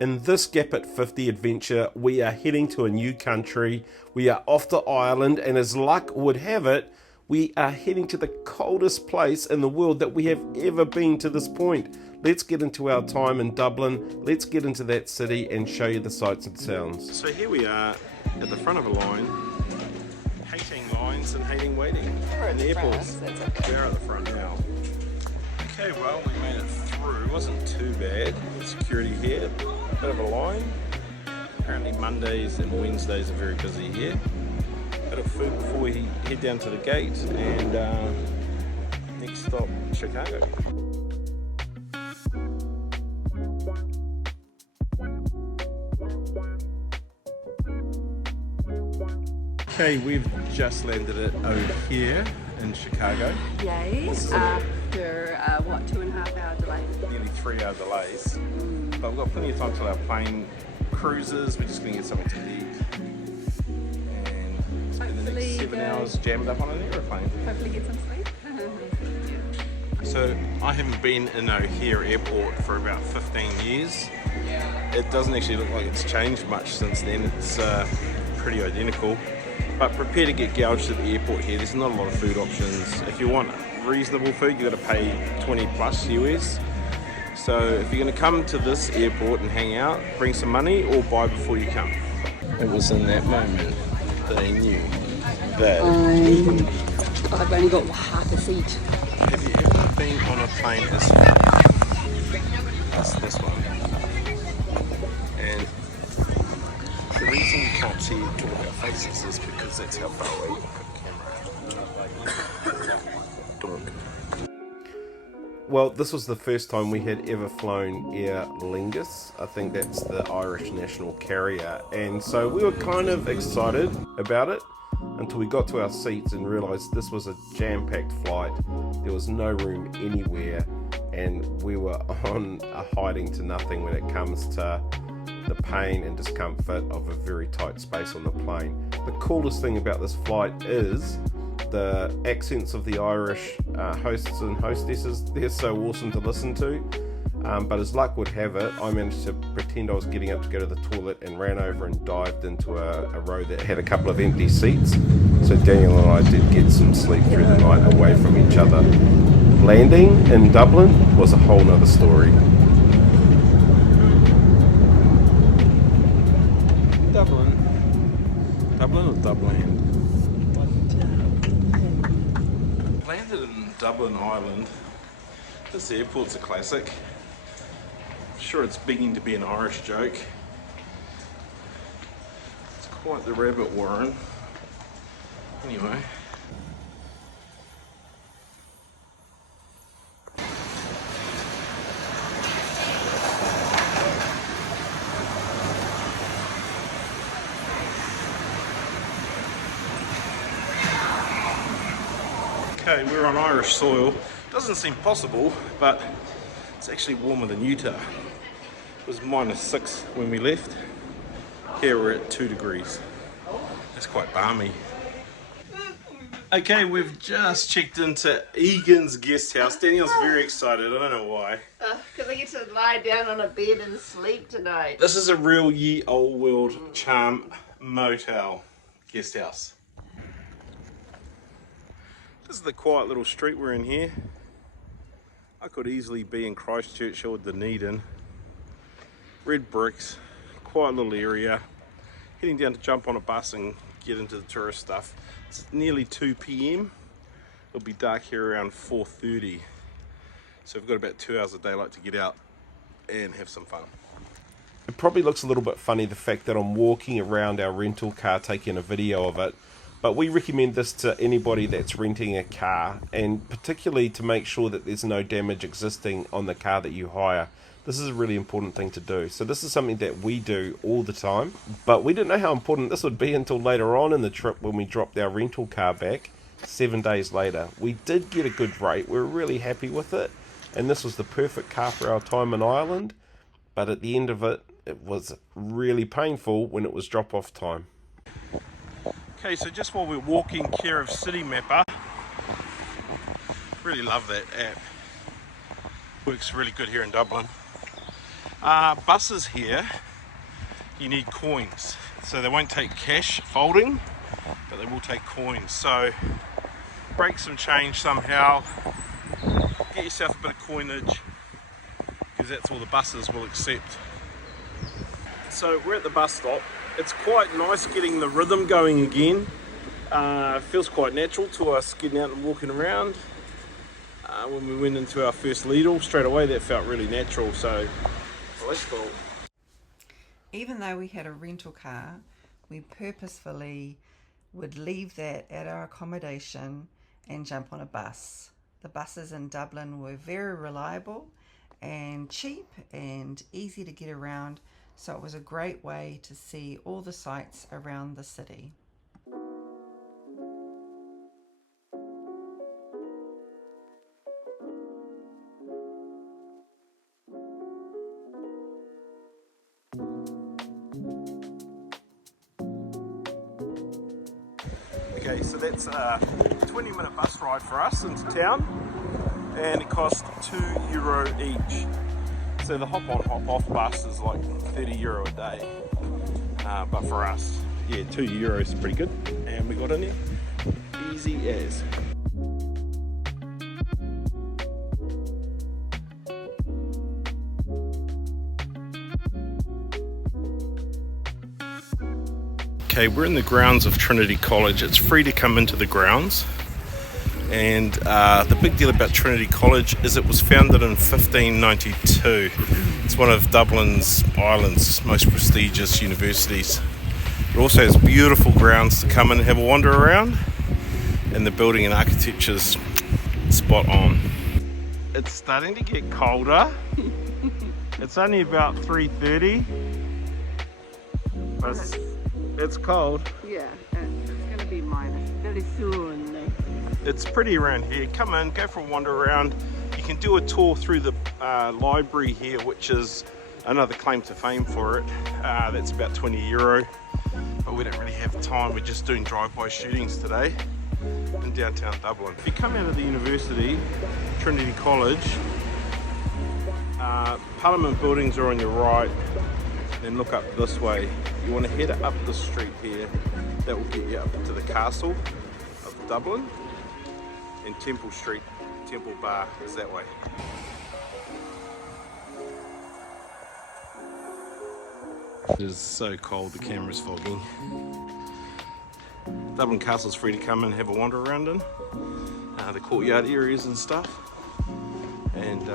In this GAPIT50 adventure, we are heading to a new country. We are off to Ireland, and as luck would have it, we are heading to the coldest place in the world that we have ever been to this point. Let's get into our time in Dublin. Let's get into that city and show you the sights and sounds. So here we are at the front of a line, hating lines and hating waiting. We're at the airport. We're at the front now. Okay, well, we made it through. It wasn't too bad. Security here, bit of a line. Apparently Mondays and Wednesdays are very busy here. Bit of food before we head down to the gate, and next stop, Chicago. Okay, we've just landed it over here in Chicago. Yay, after what, 2.5 hour delay? Nearly 3 hour delays. But we've got plenty of time till our plane cruises. We're just going to get something to eat. And spend the next 7 hours jammed up on an aeroplane. Hopefully get some sleep. So I haven't been in O'Hare Airport for about 15 years. It doesn't actually look like it's changed much since then. It's pretty identical. But prepare to get gouged at the airport here. There's not a lot of food options. If you want reasonable food, you've got to pay 20 plus US. So if you're going to come to this airport and hang out, bring some money or buy before you come. It was in that moment they knew that. I've only got half a seat. Have you ever been on a plane as this one? And the reason you can't see two of our faces is because that's how far away you put the camera. Well, this was the first time we had ever flown Aer Lingus. I think that's the Irish national carrier. And so we were kind of excited about it until we got to our seats and realised this was a jam-packed flight. There was no room anywhere, and we were on a hiding to nothing when it comes to the pain and discomfort of a very tight space on the plane. The coolest thing about this flight is the accents of the Irish hosts and hostesses. They're so awesome to listen to. But as luck would have it, I managed to pretend I was getting up to go to the toilet and ran over and dived into a row that had a couple of empty seats. So Daniel and I did get some sleep through the night away from each other. Landing in Dublin was a whole nother story. Dublin or Dublin? Landed in Dublin Ireland. This airport's a classic. I'm sure it's beginning to be an Irish joke. It's quite the rabbit warren. Anyway. Okay, we're on Irish soil. Doesn't seem possible, but it's actually warmer than Utah. It was -6 when we left. Here we're at 2 degrees. That's quite balmy. Okay, we've just checked into Egan's guest house. Daniel's very excited, I don't know why. Because I get to lie down on a bed and sleep tonight. This is a real ye old world charm motel guest house. This is the quiet little street we're in here. I could easily be in Christchurch or Dunedin. Red bricks, quiet little area. Heading down to jump on a bus and get into the tourist stuff. It's nearly 2 p.m. It'll be dark here around 4:30. So we've got about 2 hours of daylight to get out and have some fun. It probably looks a little bit funny, the fact that I'm walking around our rental car taking a video of it. But we recommend this to anybody that's renting a car, and particularly to make sure that there's no damage existing on the car that you hire. This is a really important thing to do. So this is something that we do all the time, but we didn't know how important this would be until later on in the trip when we dropped our rental car back 7 days later. We did get a good rate. We were really happy with it, and this was the perfect car for our time in Ireland. But at the end of it, it was really painful when it was drop-off time. Okay, so just while we're walking, care of City Mapper. Really love that app. Works really good here in Dublin. Buses here, you need coins. So they won't take cash folding, but they will take coins. So break some change somehow, get yourself a bit of coinage, because that's all the buses will accept. So we're at the bus stop. It's quite nice getting the rhythm going again. It feels quite natural to us getting out and walking around. When we went into our first Lidl, straight away that felt really natural, so let's go. Even though we had a rental car, we purposefully would leave that at our accommodation and jump on a bus. The buses in Dublin were very reliable and cheap and easy to get around, so it was a great way to see all the sights around the city. Okay, so that's a 20-minute bus ride for us into town, and it costs €2 each. So the hop-on, hop-off bus is like €30 a day, but for us, yeah, €2 is pretty good, and we got in there easy as. Okay, we're in the grounds of Trinity College. It's free to come into the grounds, and the big deal about Trinity College is it was founded in 1592. It's one of Dublin's Ireland's most prestigious universities. It also has beautiful grounds to come and have a wander around, and the building and architecture's spot on. It's starting to get colder. It's only about 3:30, but it's cold. Yeah, it's going to be minus very soon. It's pretty around here. Come in, go for a wander around. You can do a tour through the library here, which is another claim to fame for it. That's about €20, but we don't really have time. We're just doing drive-by shootings today in downtown Dublin. If you come out of the university, Trinity College, Parliament buildings are on your right, then look up this way. You want to head up the street here. That will get you up to the castle of Dublin, and Temple Street, Temple Bar is that way. It is so cold, the camera's fogging. Dublin Castle's free to come and have a wander around in. The courtyard areas and stuff. And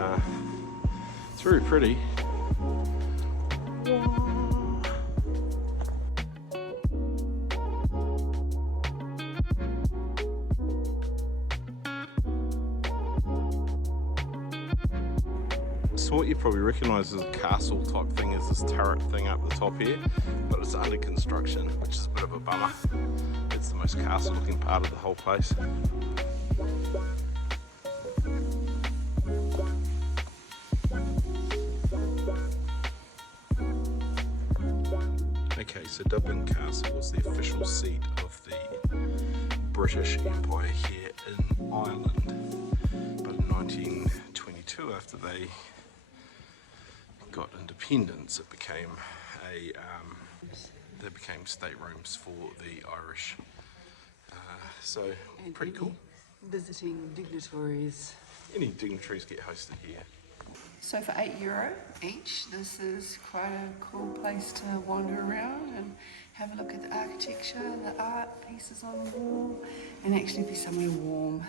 it's very pretty. So what you probably recognise as a castle type thing is this turret thing up the top here, but it's under construction, which is a bit of a bummer. It's the most castle looking part of the whole place. Okay, so Dublin Castle was the official seat of the British Empire here in Ireland, but in 1922, after they got independence, it became they became staterooms for the Irish. So pretty cool. Visiting dignitaries. Any dignitaries get hosted here. So for €8 each, this is quite a cool place to wander around and have a look at the architecture, the art pieces on the wall, and actually be somewhere warm.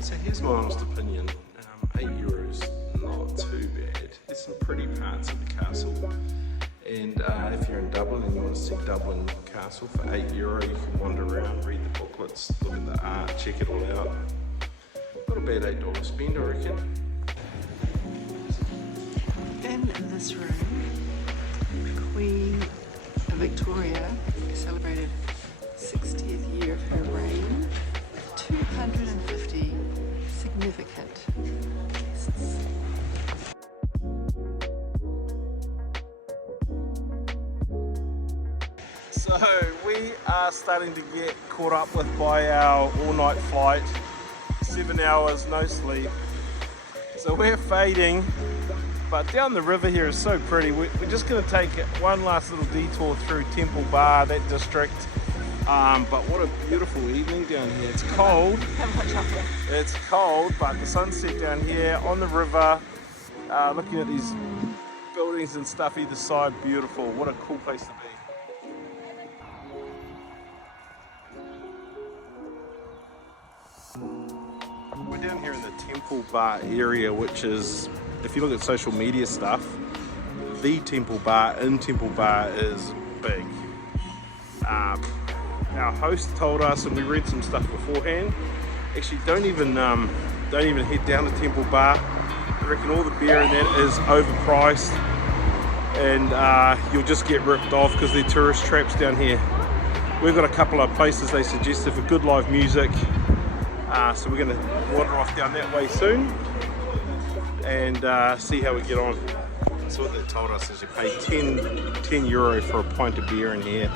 So here's my honest opinion, €8, not too bad. There's some pretty parts of the castle, and if you're in Dublin and you want to see Dublin Castle for €8, you can wander around, read the booklets, look at the art, check it all out. Not a bad $8 spend, I reckon. In this room, Queen Victoria celebrated 60th year of her reign. 250 significant guests. So we are starting to get caught up with by our all-night flight. 7 hours, no sleep. So we're fading, but down the river here is so pretty. We're just going to take one last little detour through Temple Bar, that district. But what a beautiful evening down here. It's cold. It's cold, but the sunset down here on the river, looking at these buildings and stuff either side, beautiful. What a cool place to be. We're down here in the Temple Bar area, which is, if you look at social media stuff, the Temple Bar in Temple Bar is big. Our host told us, and we read some stuff beforehand, actually don't even head down to Temple Bar. I reckon all the beer in that is overpriced, and you'll just get ripped off because they're tourist traps down here. We've got a couple of places they suggested for good live music, so we're going to wander off down that way soon and see how we get on. So what they told us is you pay 10 euro for a pint of beer in here,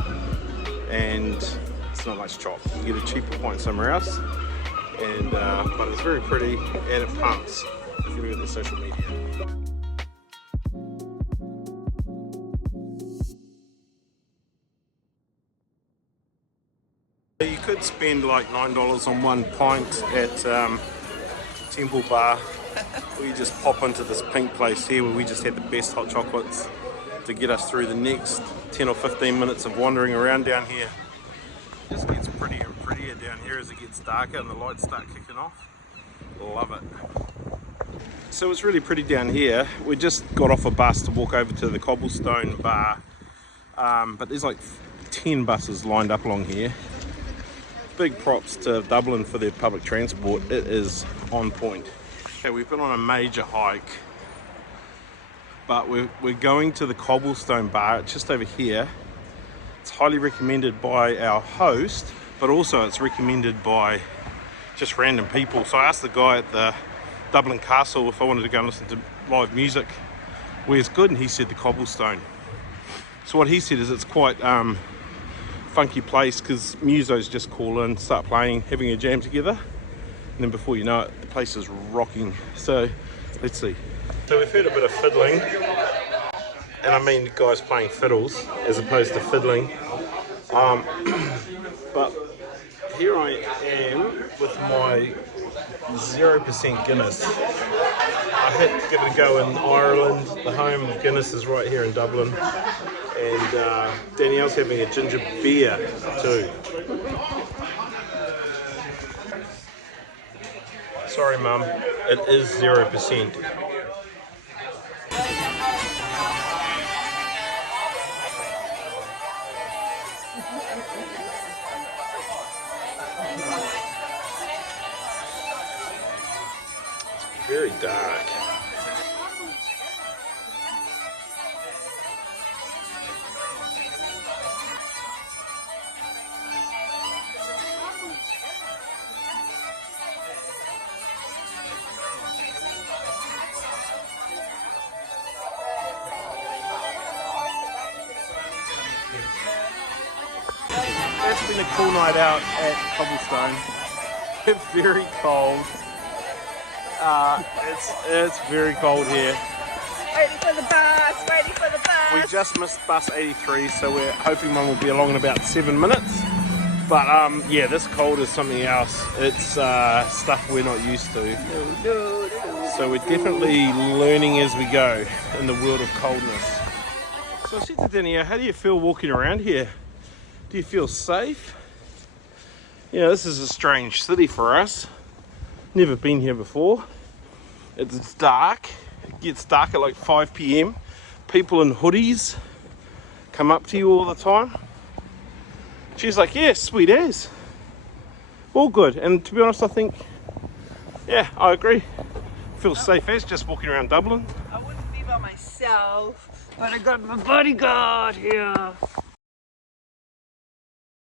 and it's not much chop. You get a cheaper pint somewhere else, and but it's very pretty and it pumps if you look at their social media. You could spend like $9 on one pint at Temple Bar. We just pop into this pink place here where we just had the best hot chocolates to get us through the next 10 or 15 minutes of wandering around down here. It just gets prettier and prettier down here as it gets darker and the lights start kicking off. Love it. So it's really pretty down here. We just got off a bus to walk over to the Cobblestone Bar, but there's like 10 buses lined up along here. Big props to Dublin for their public transport. It is on point. Okay, we've been on a major hike, but we're going to the Cobblestone Bar. It's just over here. It's highly recommended by our host, but also it's recommended by just random people. So I asked the guy at the Dublin Castle if I wanted to go and listen to live music, where's good, and he said the Cobblestone. So what he said is it's quite funky place because musos just call in, start playing, having a jam together, and then before you know it, the place is rocking. So let's see. So we've heard a bit of fiddling, and I mean guys playing fiddles as opposed to fiddling. But here I am with my 0% Guinness. I had to give it a go in Ireland. The home of Guinness is right here in Dublin. And Danielle's having a ginger beer too. Sorry Mum, it is 0%. It's very dark. It's been a cool night out at Cobblestone. It's very cold. It's very cold here. Waiting for the bus, waiting for the bus. We just missed bus 83, so we're hoping one will be along in about 7 minutes. But yeah, this cold is something else. It's stuff we're not used to. So we're definitely learning as we go in the world of coldness. So I said to Danielle, how do you feel walking around here? Do you feel safe? You know, this is a strange city for us. Never been here before. It's dark. It gets dark at like 5 p.m. People in hoodies come up to you all the time. She's like, yeah, sweet as. All good. And to be honest, I think Yeah, I agree. Feels safe as just walking around Dublin. I wouldn't be by myself, but I got my bodyguard here.